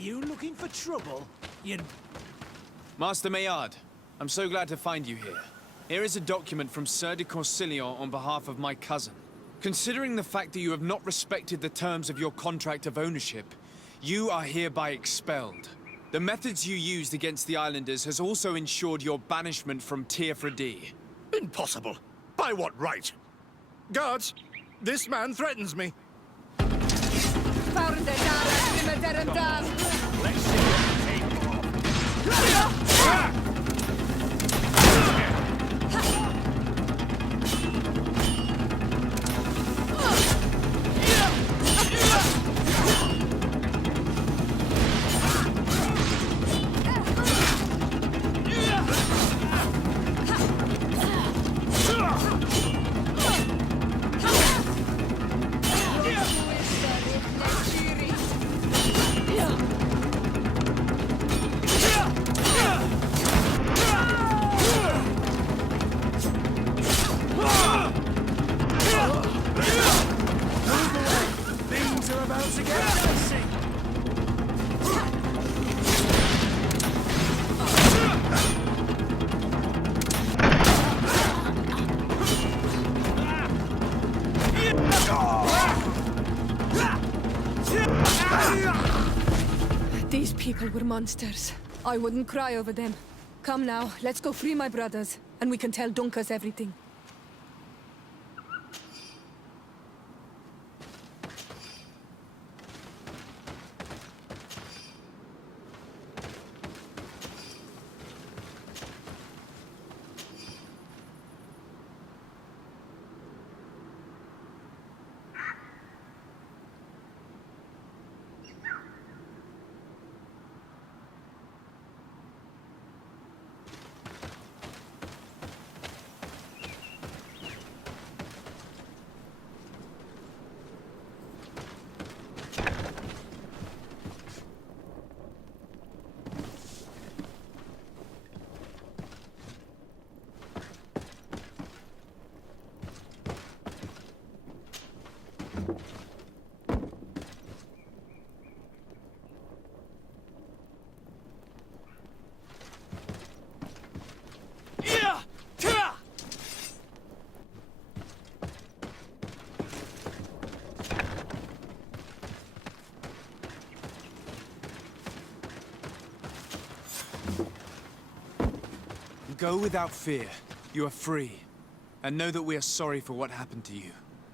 you looking for trouble? Master Maillard, I'm so glad to find you here. Here is a document from Sir de Corsilion on behalf of my cousin. Considering the fact that you have not respected the terms of your contract of ownership, you are hereby expelled. The methods you used against the islanders has also ensured your banishment from Aphra. Impossible. By what right? Guards, this man threatens me. Let's see what These people were monsters. I wouldn't cry over them. Come now, let's go free my brothers, and we can tell Dunncas everything. Go without fear. You are free. And know that we are sorry for what happened to you.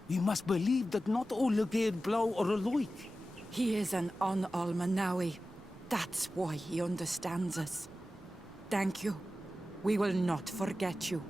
We must believe that not all again blow or alike. He is an un-Almanawi. That's why he understands us. Thank you. We will not forget you.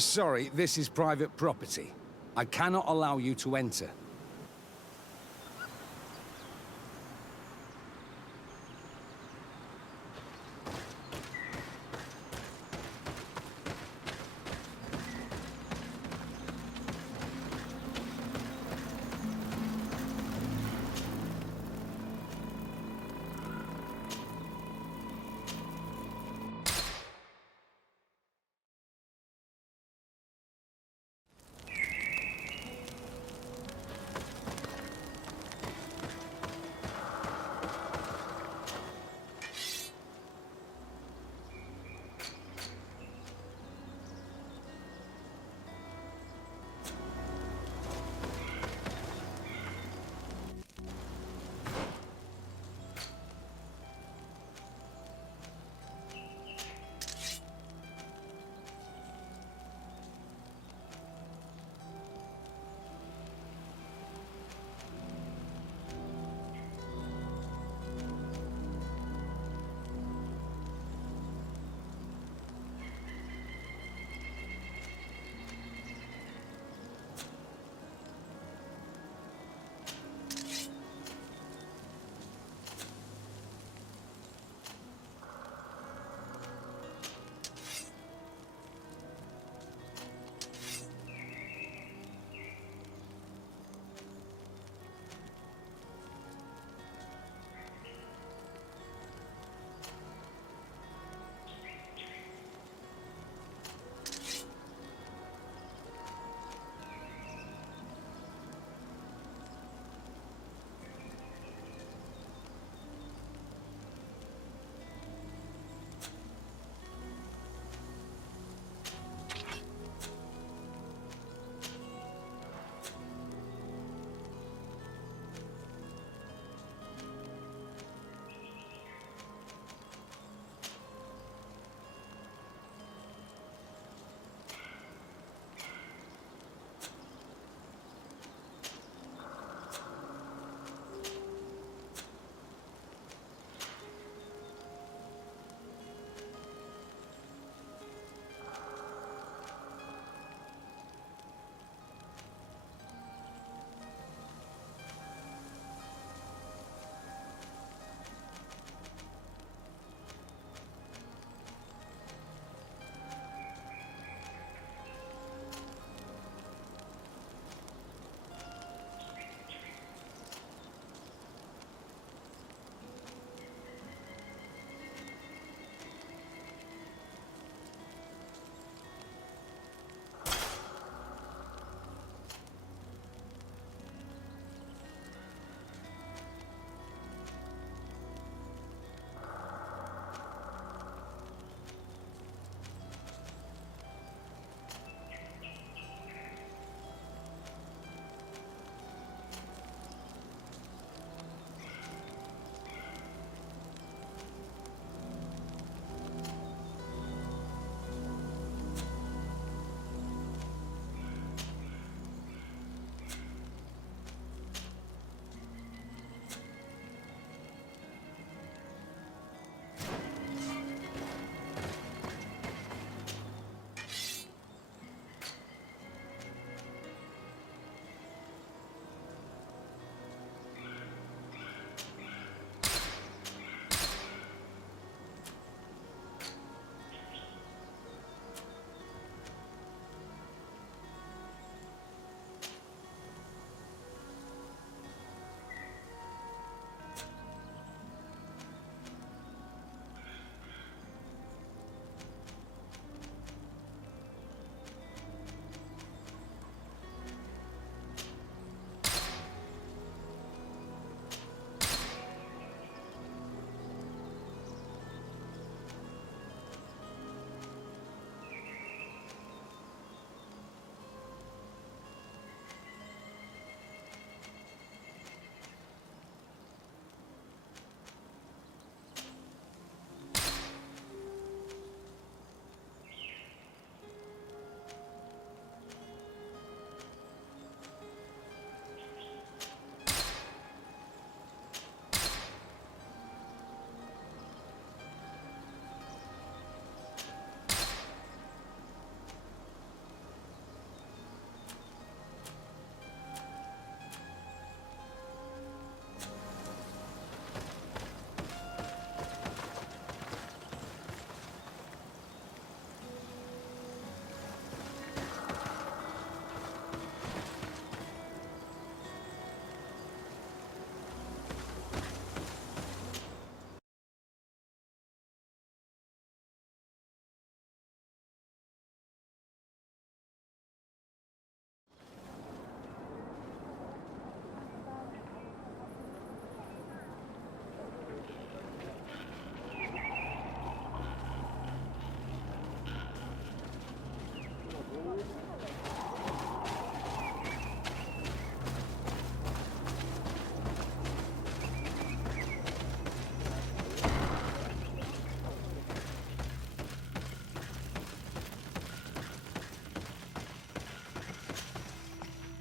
Sorry, this is private property. I cannot allow you to enter.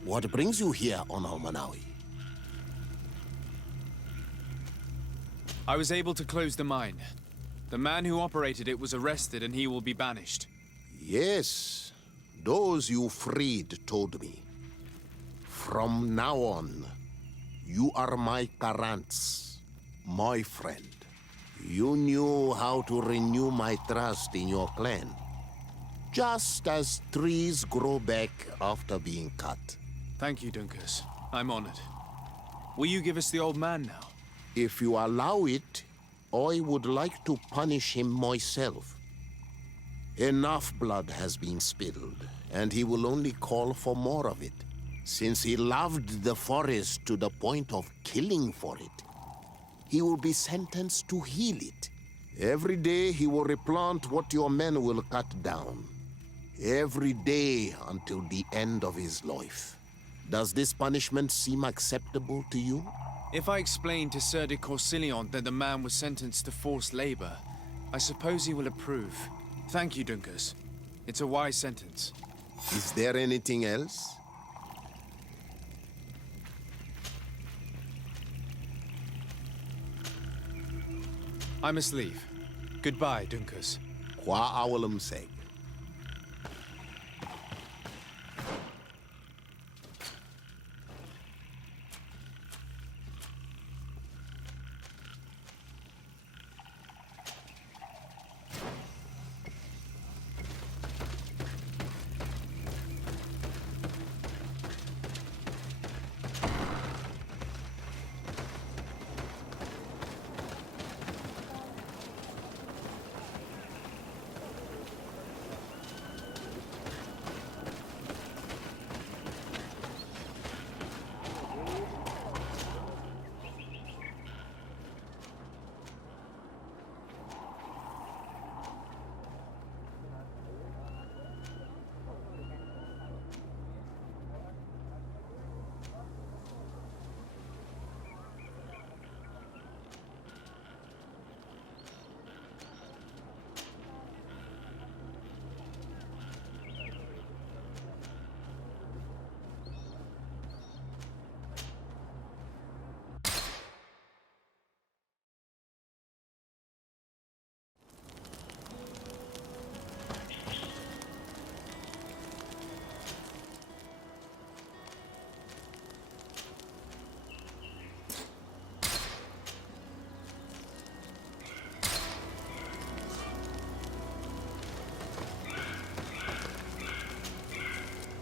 What brings you here on Almanawi? I was able to close the mine. The man who operated it was arrested and he will be banished. Yes, those you freed told me. From now on, you are my Karants, my friend. You knew how to renew my trust in your clan. Just as trees grow back after being cut. Thank you, Dunncas. I'm honored. Will you give us the old man now? If you allow it, I would like to punish him myself. Enough blood has been spilled, and he will only call for more of it. Since he loved the forest to the point of killing for it, he will be sentenced to heal it. Every day he will replant what your men will cut down. Every day until the end of his life. Does this punishment seem acceptable to you? If I explain to Cergganaw that the man was sentenced to forced labor, I suppose he will approve. Thank you, Dunncas. It's a wise sentence. Is there anything else? I must leave. Goodbye, Dunncas. Qua awalum seg.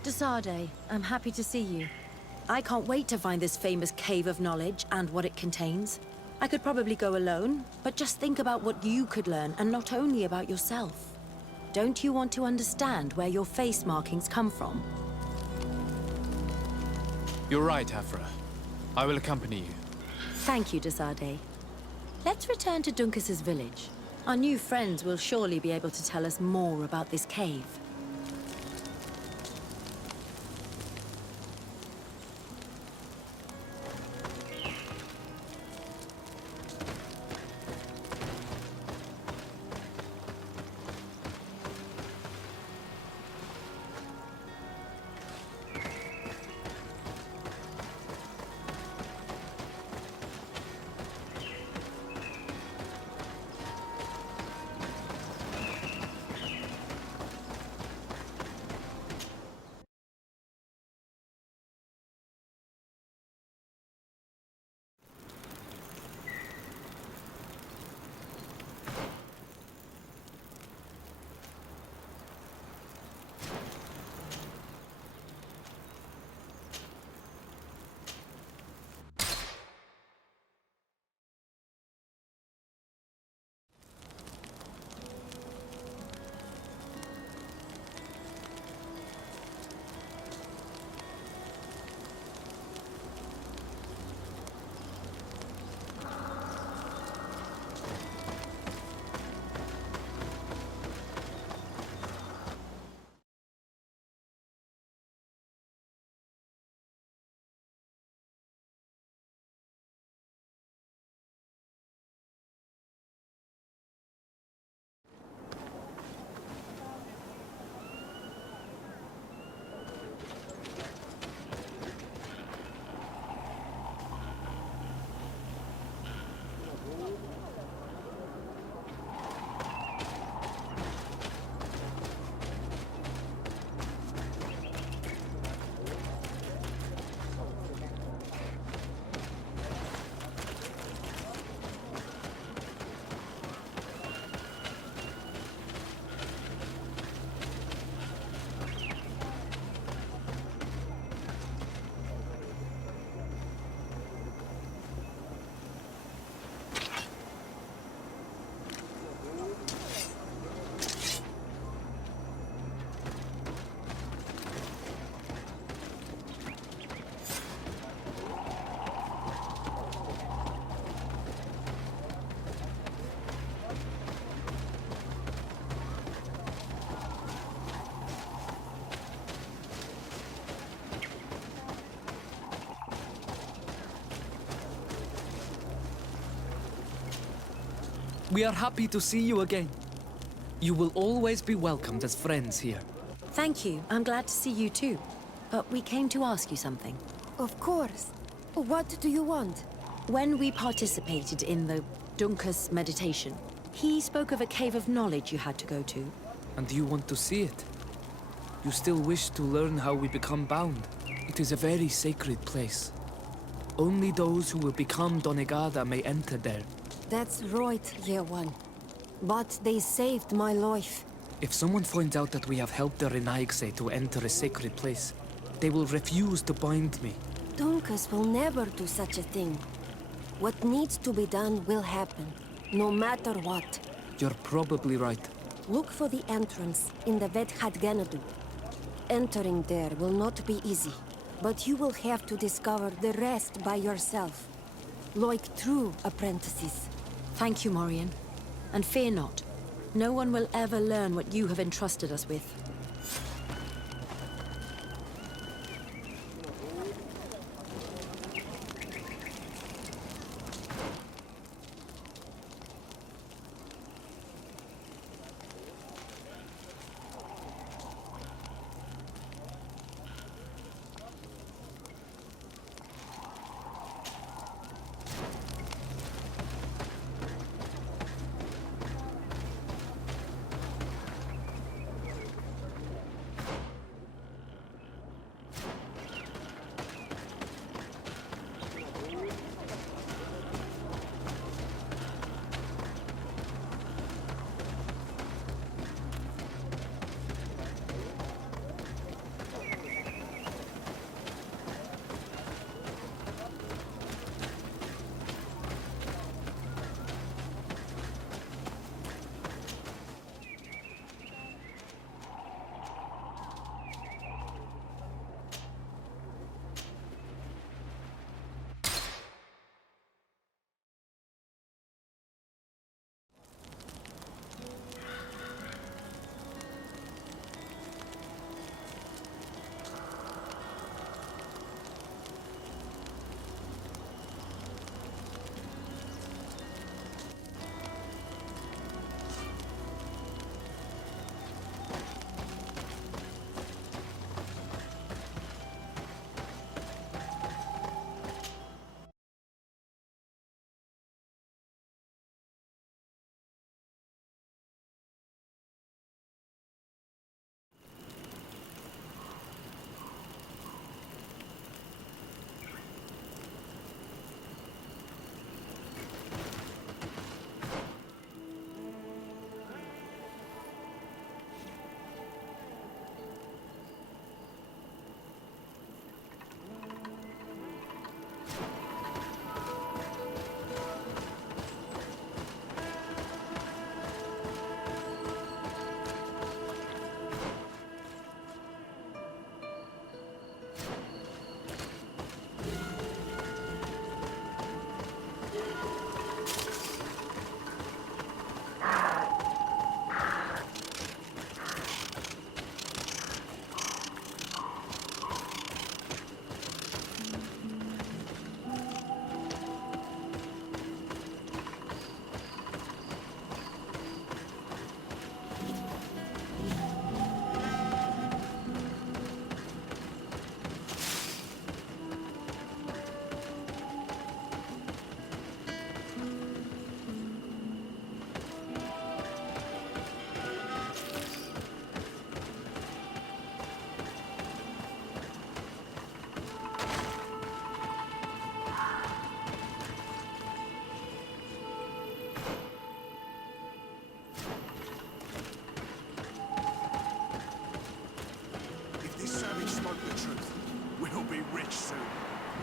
Desade, I'm happy to see you. I can't wait to find this famous cave of knowledge and what it contains. I could probably go alone, but just think about what you could learn, and not only about yourself. Don't you want to understand where your face markings come from? You're right, Aphra. I will accompany you. Thank you, Desade. Let's return to Dunncas's village. Our new friends will surely be able to tell us more about this cave. We are happy to see you again. You will always be welcomed as friends here. Thank you. I'm glad to see you too. But we came to ask you something. Of course. What do you want? When we participated in the Dunncas meditation, he spoke of a cave of knowledge you had to go to. And you want to see it? You still wish to learn how we become bound? It is a very sacred place. Only those who will become Donegada may enter there. That's right, Year One. But they saved my life. If someone finds out that we have helped the Renaigse to enter a sacred place, they will refuse to bind me. Dunncas will never do such a thing. What needs to be done will happen, no matter what. You're probably right. Look for the entrance in the Vigyfgidaw. Entering there will not be easy, but you will have to discover the rest by yourself. Like true apprentices. Thank you, Morian. And fear not. No one will ever learn what you have entrusted us with.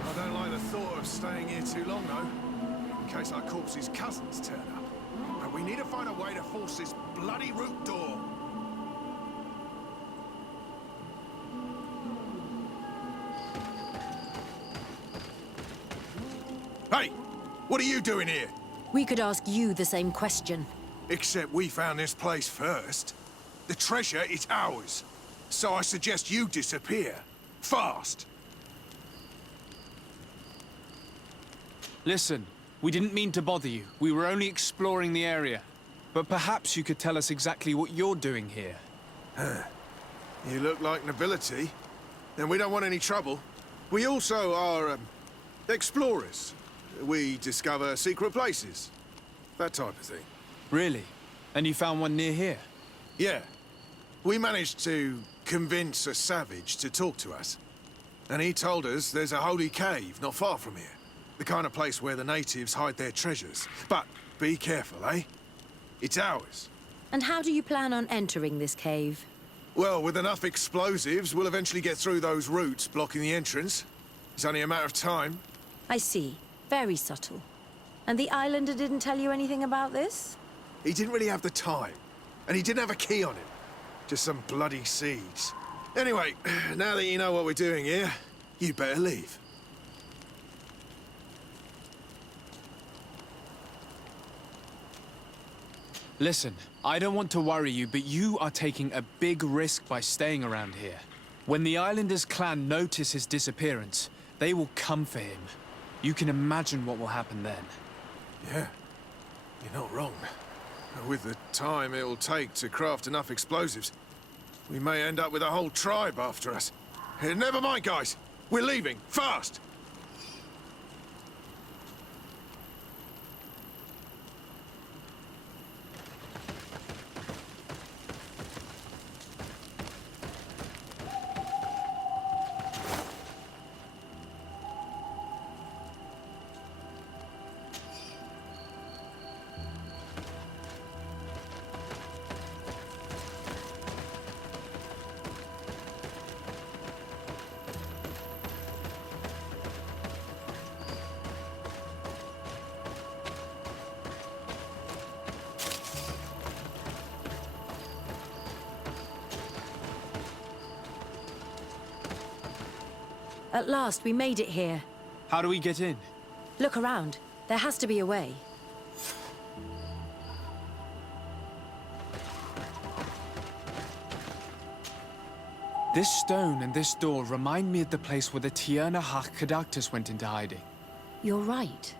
I don't like the thought of staying here too long, though. In case our corpse's cousins turn up. But we need to find a way to force this bloody root door. Hey! What are you doing here? We could ask you the same question. Except we found this place first. The treasure is ours. So I suggest you disappear. Fast! Listen, We didn't mean to bother you. We were only exploring the area. But perhaps you could tell us exactly what you're doing here. You look like nobility, and we don't want any trouble. We also are, explorers. We discover secret places. That type of thing. Really? And you found one near here? Yeah. We managed to convince a savage to talk to us. And he told us there's a holy cave not far from here. The kind of place where the natives hide their treasures. But be careful, eh? It's ours. And how do you plan on entering this cave? Well, with enough explosives, we'll eventually get through those roots blocking the entrance. It's only a matter of time. I see. Very subtle. And the islander didn't tell you anything about this? He didn't really have the time. And he didn't have a key on him. Just some bloody seeds. Anyway, now that you know what we're doing here, you better leave. Listen, I don't want to worry you, but you are taking a big risk by staying around here. When the Islanders' clan notice his disappearance, they will come for him. You can imagine what will happen then. Yeah, you're not wrong. With the time it'll take to craft enough explosives, we may end up with a whole tribe after us. Never mind, guys. We're leaving, fast! At last, we made it here. How do we get in? Look around. There has to be a way. This stone and this door remind me of the place where the Cergganaw went into hiding. You're right.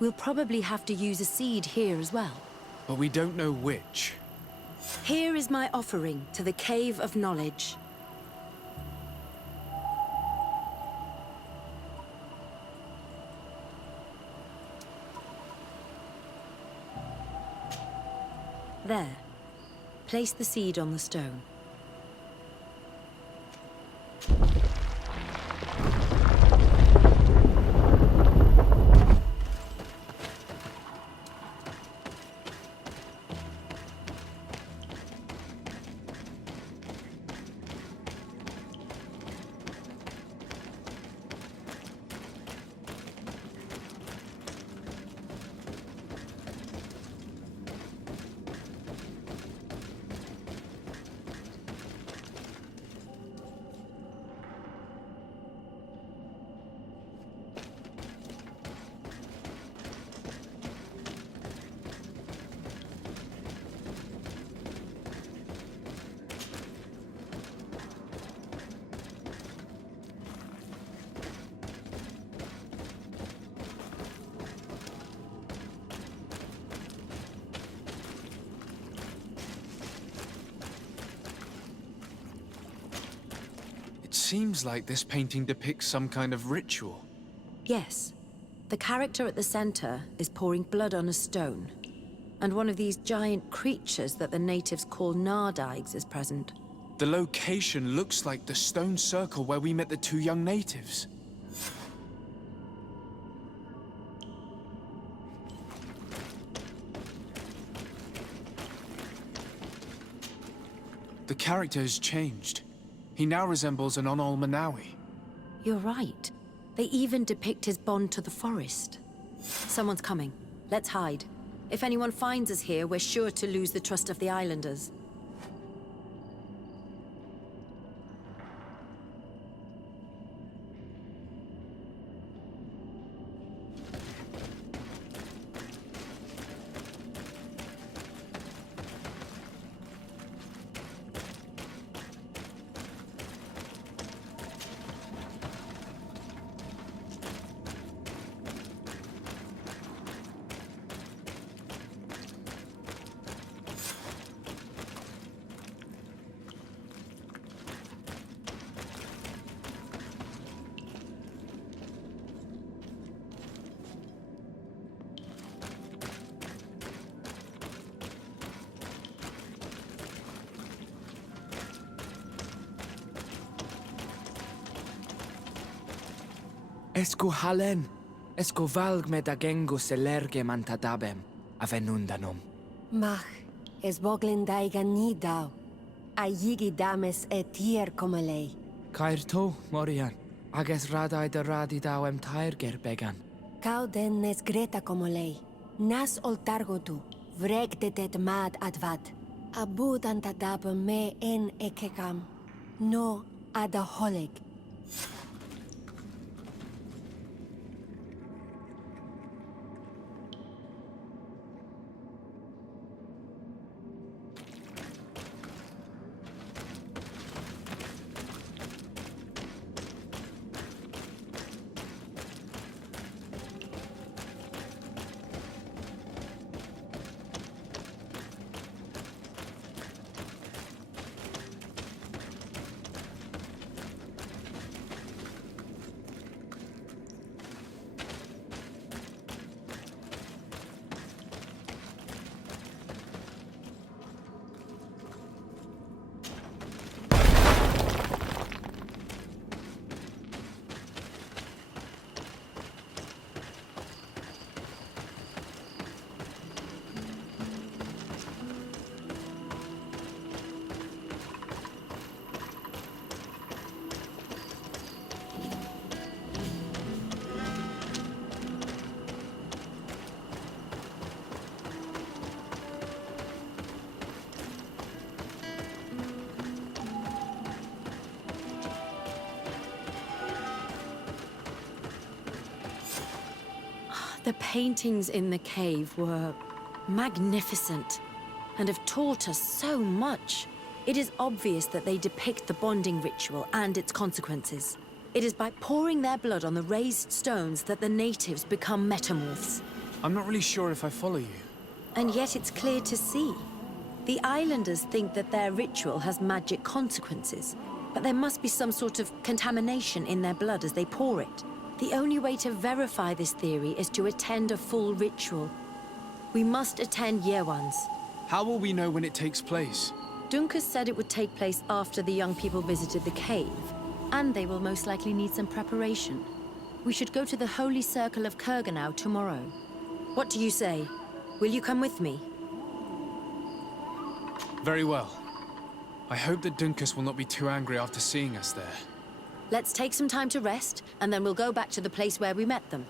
We'll probably have to use a seed here as well. But we don't know which. Here is my offering to the Cave of Knowledge. There. Place the seed on the stone. It seems like this painting depicts some kind of ritual. Yes. The character at the center is pouring blood on a stone. And one of these giant creatures that the natives call Nardigs is present. The location looks like the stone circle where we met the two young natives. The character has changed. He now resembles an Onol Manawi. You're right. They even depict his bond to the forest. Someone's coming. Let's hide. If anyone finds us here, we're sure to lose the trust of the Islanders. Esco halen. Esco valg med agengo selerge mantadabem. Avenundanum. Mach, es boglin daigan ni daw. A Vigydames tier comelei. Cairto, Morian. Ages radai de radidau tairger began. Cau den nes greta comelei. Nas oltargodu, vregdedet mad advad. Abud antadab me en ekekam. No adaholeg. The paintings in the cave were magnificent and have taught us so much. It is obvious that they depict the bonding ritual and its consequences. It is by pouring their blood on the raised stones that the natives become metamorphs. I'm not really sure if I follow you. And yet it's clear to see. The islanders think that their ritual has magic consequences, but there must be some sort of contamination in their blood as they pour it. The only way to verify this theory is to attend a full ritual. We must attend Yewan's. How will we know when it takes place? Dunncas said it would take place after the young people visited the cave, and they will most likely need some preparation. We should go to the Holy Circle of Cergganaw tomorrow. What do you say? Will you come with me? Very well. I hope that Dunncas will not be too angry after seeing us there. Let's take some time to rest, and then we'll go back to the place where we met them.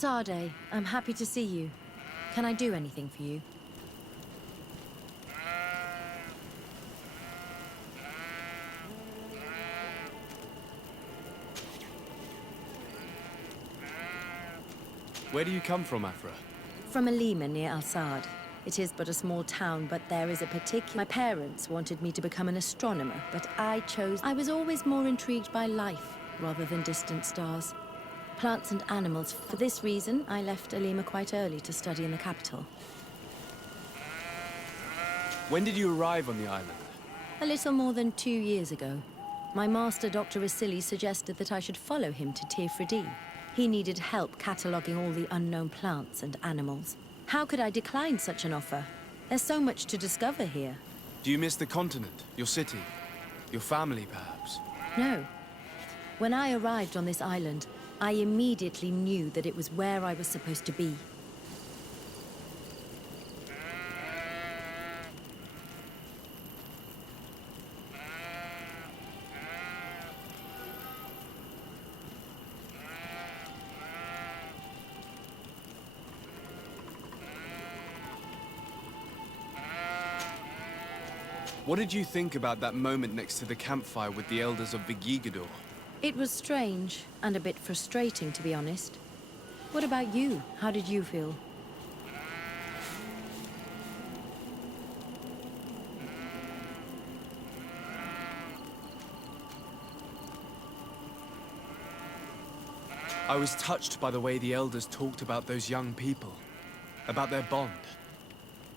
Sade, I'm happy to see you. Can I do anything for you? Where do you come from, Aphra? From Alima near Al-Sad. It is but a small town, but there is a particular... My parents wanted me to become an astronomer, but I chose... I was always more intrigued by life, rather than distant stars. Plants and animals. For this reason, I left Alima quite early to study in the capital. When did you arrive on the island? A little more than 2 years ago. My master, Dr. Vasily, suggested that I should follow him to Tirfredi. He needed help cataloguing all the unknown plants and animals. How could I decline such an offer? There's so much to discover here. Do you miss the continent, your city, your family, perhaps? No. When I arrived on this island, I immediately knew that it was where I was supposed to be. What did you think about that moment next to the campfire with the elders of Vigyfgidaw? It was strange, and a bit frustrating, to be honest. What about you? How did you feel? I was touched by the way the elders talked about those young people, about their bond.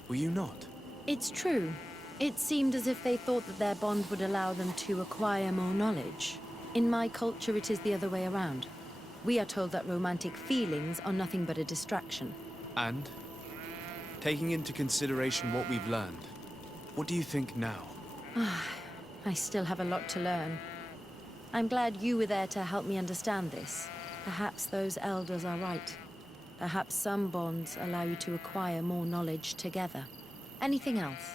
Were you not? It's true. It seemed as if they thought that their bond would allow them to acquire more knowledge. In my culture, it is the other way around. We are told that romantic feelings are nothing but a distraction. And, taking into consideration what we've learned, what do you think now? I still have a lot to learn. I'm glad you were there to help me understand this. Perhaps those elders are right. Perhaps some bonds allow you to acquire more knowledge together. Anything else?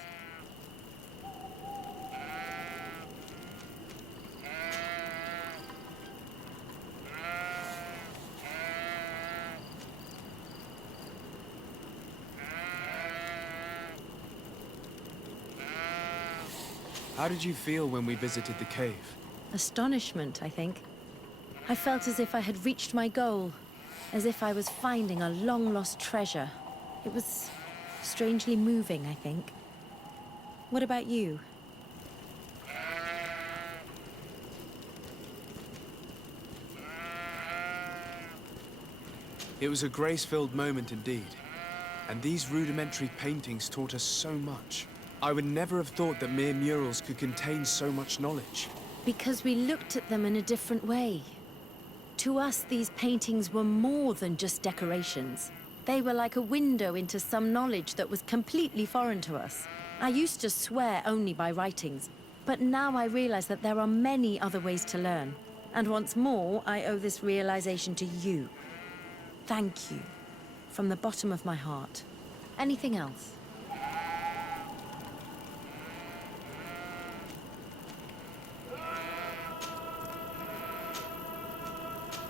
How did you feel when we visited the cave? Astonishment, I think. I felt as if I had reached my goal, as if I was finding a long-lost treasure. It was strangely moving, I think. What about you? It was a grace-filled moment indeed. And these rudimentary paintings taught us so much. I would never have thought that mere murals could contain so much knowledge. Because we looked at them in a different way. To us, these paintings were more than just decorations. They were like a window into some knowledge that was completely foreign to us. I used to swear only by writings, but now I realize that there are many other ways to learn. And once more, I owe this realization to you. Thank you. From the bottom of my heart. Anything else?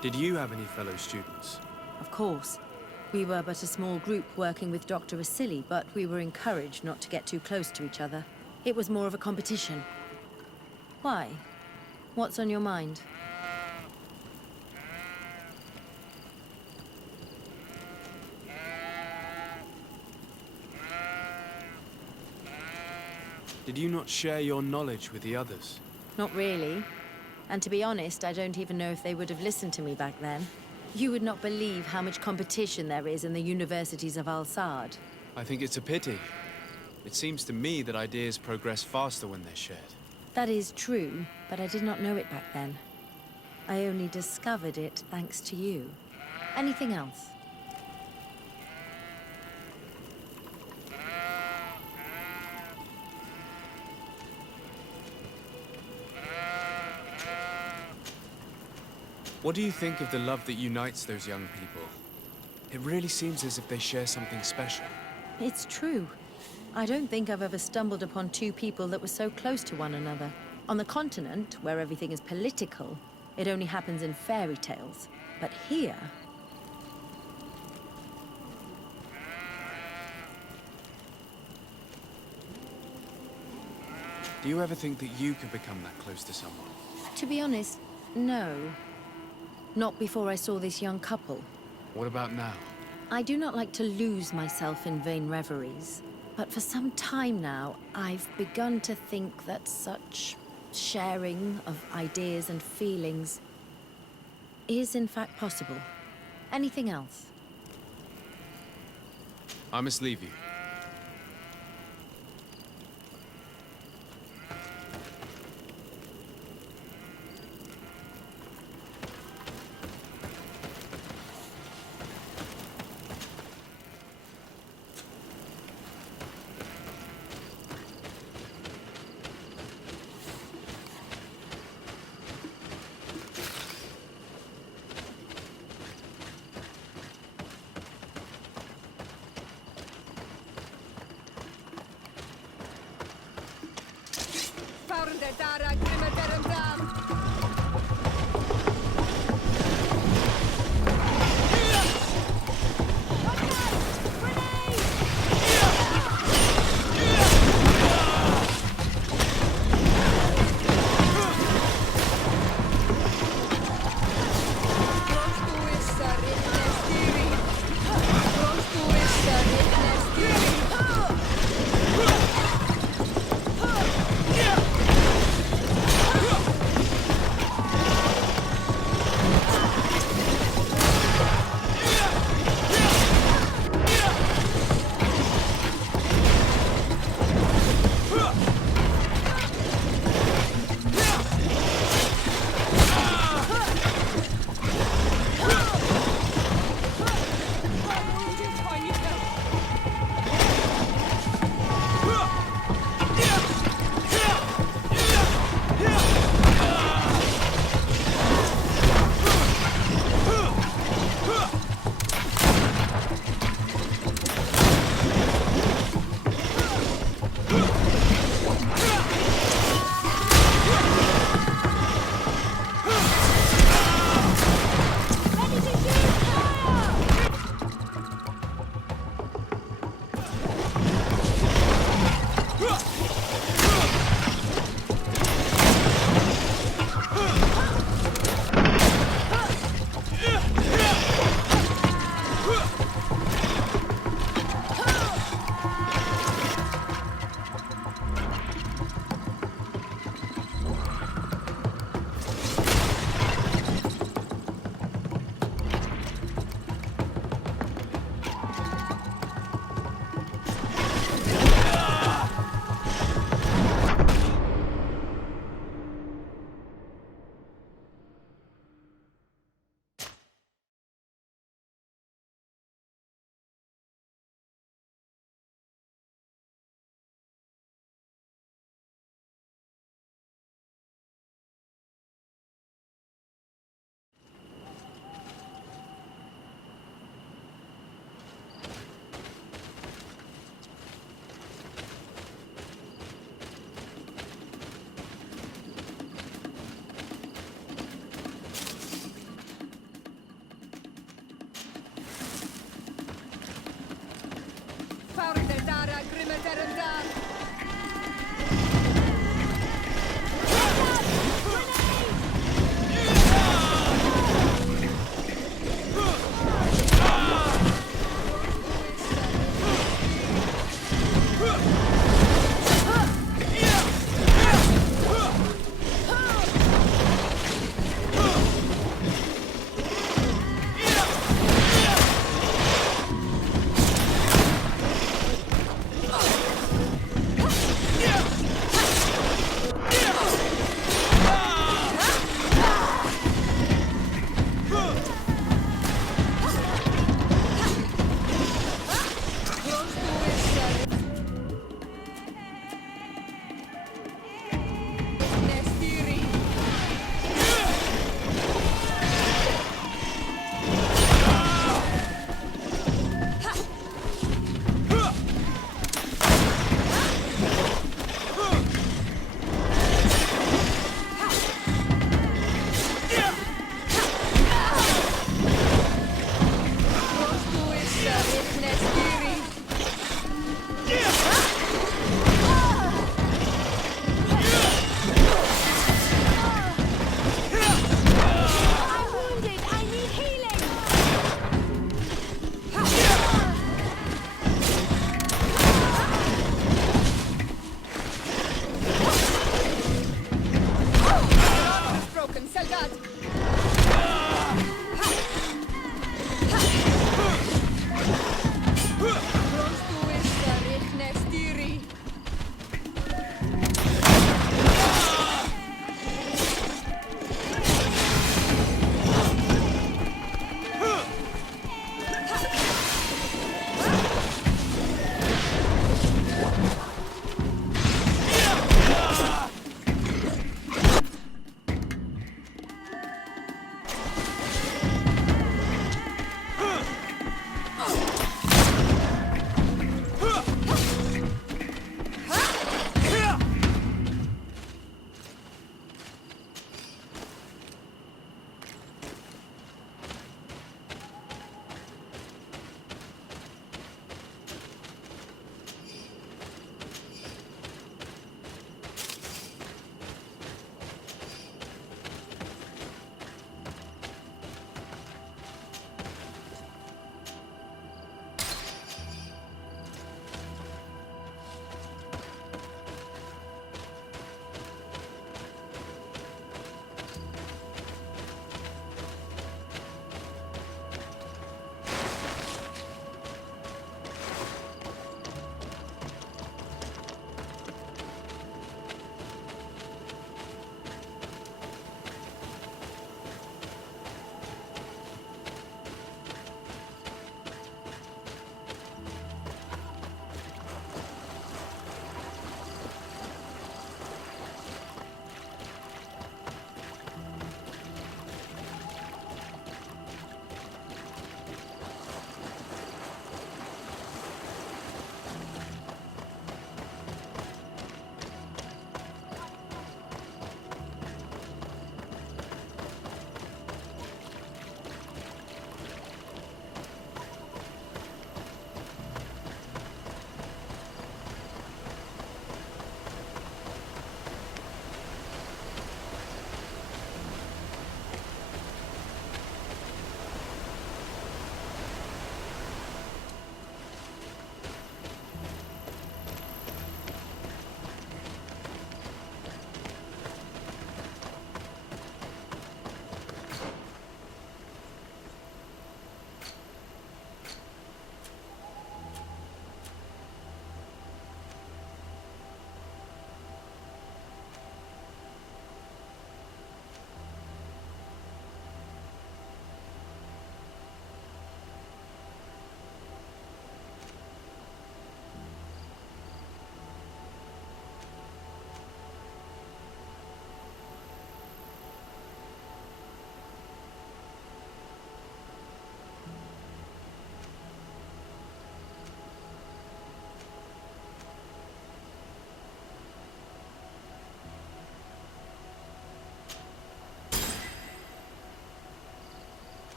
Did you have any fellow students? Of course. We were but a small group working with Dr. Vasily, but we were encouraged not to get too close to each other. It was more of a competition. Why? What's on your mind? Did you not share your knowledge with the others? Not really. And to be honest, I don't even know if they would have listened to me back then. You would not believe how much competition there is in the universities of Al-Sad. I think it's a pity. It seems to me that ideas progress faster when they're shared. That is true, but I did not know it back then. I only discovered it thanks to you. Anything else? What do you think of the love that unites those young people? It really seems as if they share something special. It's true. I don't think I've ever stumbled upon two people that were so close to one another. On the continent, where everything is political, it only happens in fairy tales. But here... Do you ever think that you could become that close to someone? To be honest, no. Not before I saw this young couple. What about now? I do not like to lose myself in vain reveries, but for some time now, I've begun to think that such sharing of ideas and feelings is in fact possible. Anything else? I must leave you.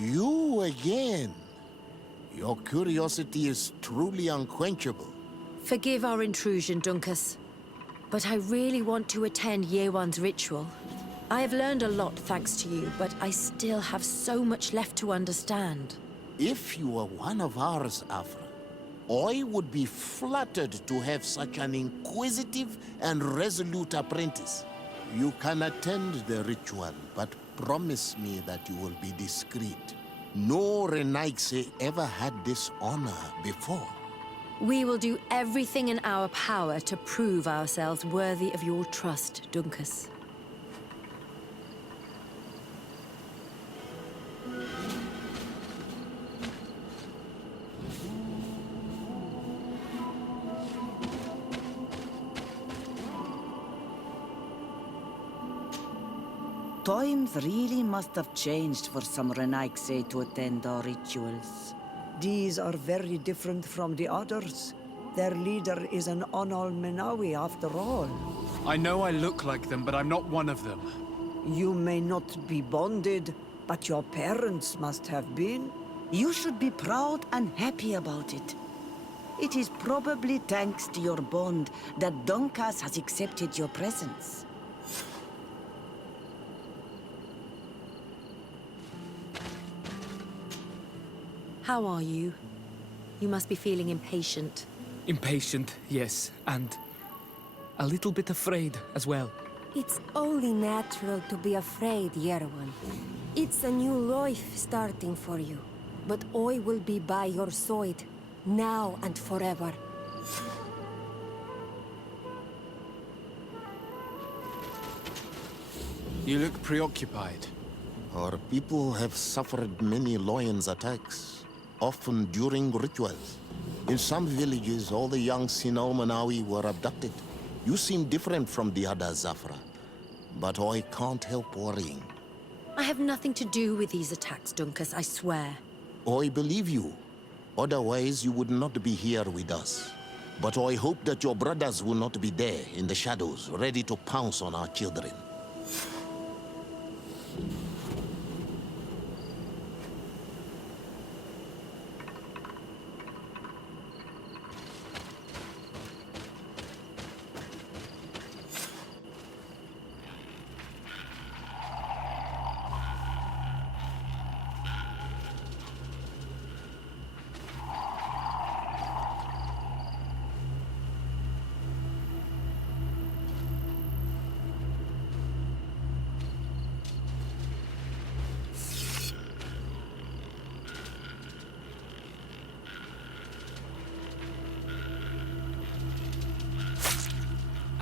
You again. Your curiosity is truly unquenchable. Forgive our intrusion, Dunncas. But I really want to attend Yewan's ritual. I have learned a lot thanks to you, but I still have so much left to understand. If you were one of ours, Aphra, I would be flattered to have such an inquisitive and resolute apprentice. You can attend the ritual, but promise me that you will be discreet. No Renaigse ever had this honor before. We will do everything in our power to prove ourselves worthy of your trust, Dunncas. Times really must have changed for some Renaigse to attend our rituals. These are very different from the others. Their leader is an Onol Menawi after all. I know I look like them, but I'm not one of them. You may not be bonded, but your parents must have been. You should be proud and happy about it. It is probably thanks to your bond that Dunncas has accepted your presence. How are you? You must be feeling impatient. Impatient, yes, and a little bit afraid as well. It's only natural to be afraid, Yerewan. It's a new life starting for you. But I will be by your side, now and forever. You look preoccupied. Our people have suffered many lions' attacks, often during rituals. In some villages, all the young Sinalmanawi were abducted. You seem different from the others, Aphra. But I can't help worrying. I have nothing to do with these attacks, Dunncas, I swear. I believe you. Otherwise, you would not be here with us. But I hope that your brothers will not be there in the shadows, ready to pounce on our children.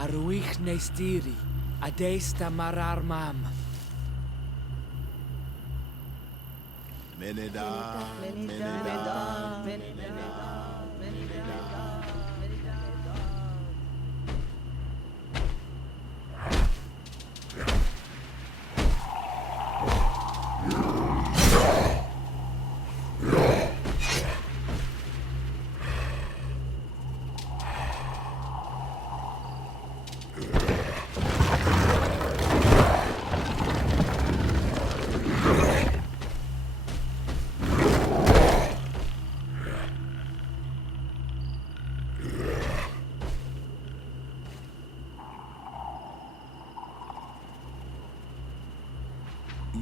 Arwich neistiri, adesta marar mam. Meneda,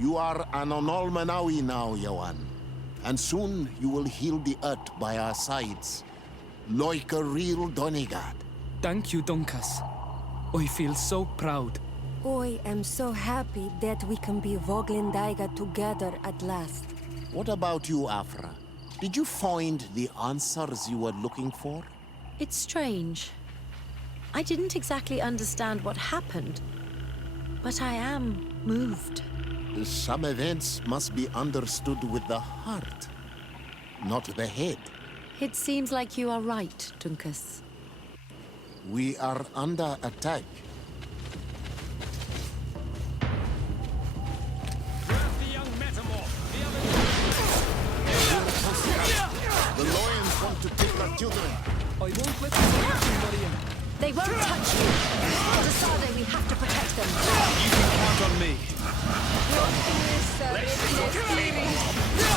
You are an Onolmanawi now, Yawan. And soon you will heal the earth by our sides, like a real Donegad. Thank you, Dunncas. I feel so proud. I am so happy that we can be Voglendaiga together at last. What about you, Aphra? Did you find the answers you were looking for? It's strange. I didn't exactly understand what happened, but I am moved. Some events must be understood with the heart, not the head. It seems like you are right, Dunncas. We are under attack. The lions want to take our children. I won't let them touch you, Miriam. They won't touch you. Desade, we have to protect them. You can count on me. Your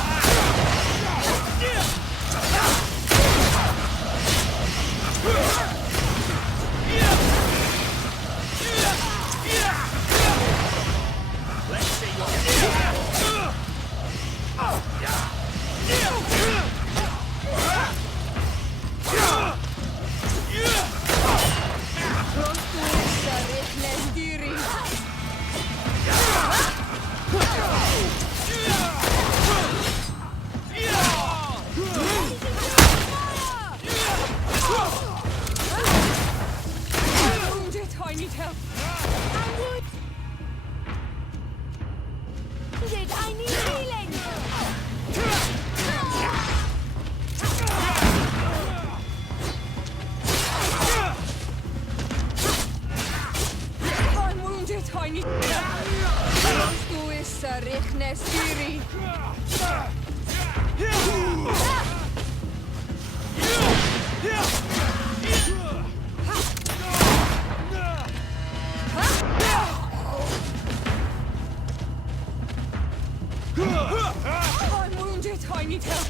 Rechne Siri. I'm wounded. I need help.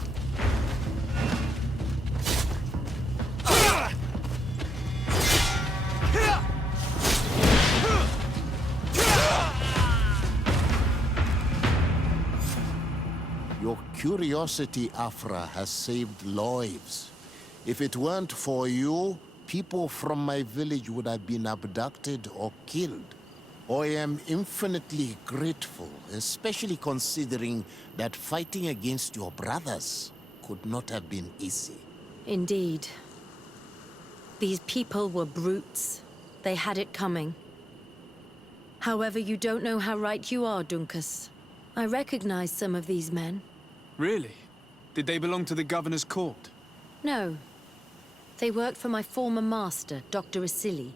Your curiosity, Aphra, has saved lives. If it weren't for you, people from my village would have been abducted or killed. I am infinitely grateful, especially considering that fighting against your brothers could not have been easy. Indeed. These people were brutes. They had it coming. However, you don't know how right you are, Dunncas. I recognize some of these men. Really? Did they belong to the governor's court? No. They worked for my former master, Dr. Asili.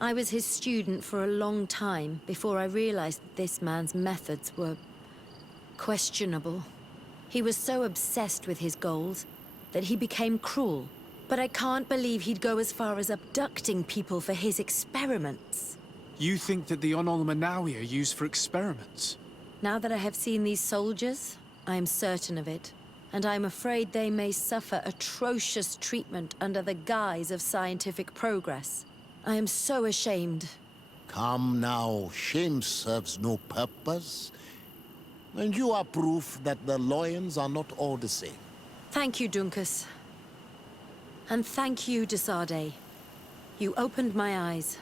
I was his student for a long time before I realized that this man's methods were questionable. He was so obsessed with his goals that he became cruel. But I can't believe he'd go as far as abducting people for his experiments. You think that the Onol Manawi are used for experiments? Now that I have seen these soldiers, I am certain of it. And I'm afraid they may suffer atrocious treatment under the guise of scientific progress. I am so ashamed. Come now, shame serves no purpose. And you are proof that the lions are not all the same. Thank you, Dunncas. And thank you, Desade. You opened my eyes.